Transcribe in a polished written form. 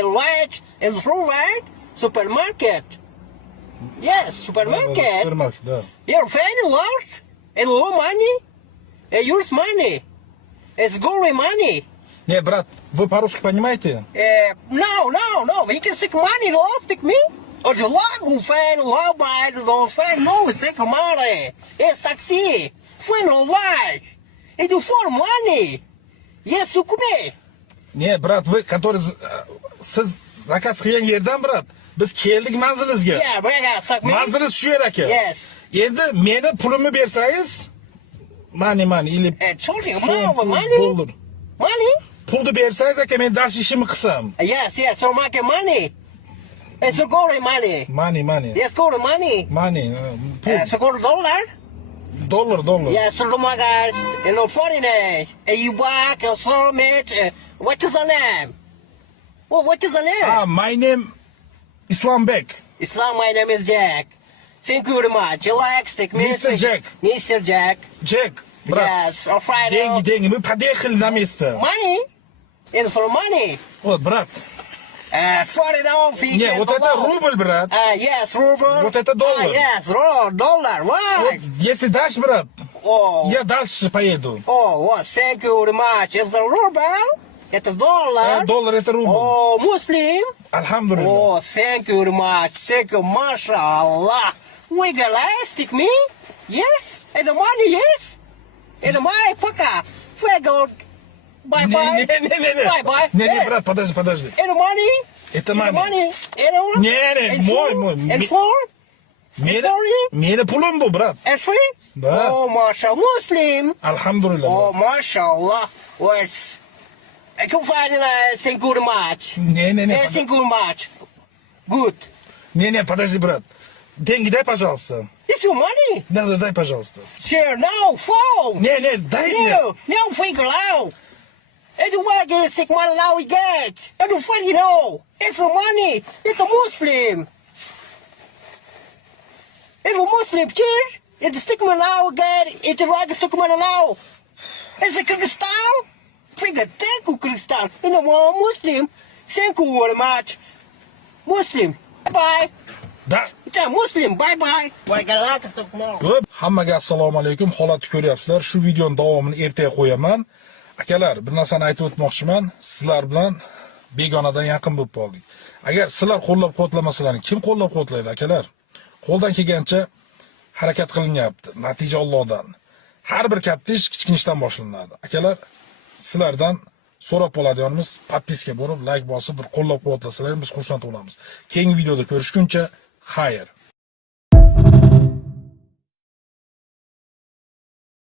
Right and through right supermarket. Yes, supermarket. Supermarket, да. Your family works and low money. And use money. It's good money. Не, брат, вы по-русски понимаете? No. We can stick money, no, stick me. Or the log fan, low by the fan, no, stick money. It's taxi. Friend of life. It do for money. Yes, look me. Ne, брат, вы, который siz zakaz qilgan yerdan, brат, biz keldik manzilingizga. Yeah, brother, Manzilingiz shu yer aka. Yes. Endi meni pulimni bersangiz, money, ili Something $10 more money? dollar. Money? Pulni bersangiz aka, men dars ishimni qilsam. Yes, so market money. It's a gold money. Money. Yes, gold money. Money. It's a gold dollar. Dollar. Yes, so my guys, you know, foreigners. And you back, so much. What is the name? Well, what is the name? My name Islambek. Islam, my name is Jack. Thank you very much. You like stick me? Mr. Jack. Mr. Jack. Jack, брат. Yes, on Friday. Деньги, мы подъехали на место. Money? It's for money. Вот, брат. $40 fee. Не, вот это рубль, брат. Yes, ruble. Вот это доллар. Yes, dollar. Вот, Right. если дашь, брат, Oh. я дальше поеду. Oh, thank you very much. It's the ruble. It's a dollar. Доллар это рубль. Oh, Muslim. Альхамдулилля. Oh, thank you very much. Thank you, mashallah. We got elastic, me? Yes? And the money, yes? And the money, fucker. Fuego. Bye-bye. Не. Bye-bye. Не, брат, подожди. And the money? Это And the money. money? And Не, мой. And four? Мені пулым был, брат. And three? Да. Oh, mashallah. Muslim. Альхамдулилля. Oh, mashallah. Where's... I can find thank you very much. Не. Thank you very much. Good. Не, подожди, брат. Деньги дай, пожалуйста. It's your money. Да, дай, пожалуйста. Sure, no, phone. Не, дай мне. No, figure out. And the way get sick money now we get. And the fuck you know. It's the money. It's a Muslim. It's a Muslim church. It's the stick money now we get. It's the right stick money now. It's a Christian. Figure thank you, Christian. And the one Muslim. Thank you very much. Muslim. Bye. Da. It's a Muslim. Bye. Why get like stick money? Ko'p. Hammaga assalomu alaykum. Holatni ko'ryapsizlar. Shu videoning davomini ertaga qo'yaman. Akalar, bir narsani aytib o'tmoqchiman. Sizlar bilan begonadan yaqin bo'lib qoldik. Agar sizlar qo'llab-quvvatlamasalar, kim qo'llab-quvvatlaydi, akalar? Qo'ldan kelgancha harakat qilinyapti. Natija Allohdan. Har bir katta ish kichkina ishdan boshlanadi. Akalar, sizlardan so'rab qoladiganimiz podpiska bo'lib, like bosib, bir qo'llab-quvvatlasalar, biz xursand bo'lamiz. Keyingi videoda ko'rishguncha, xayr.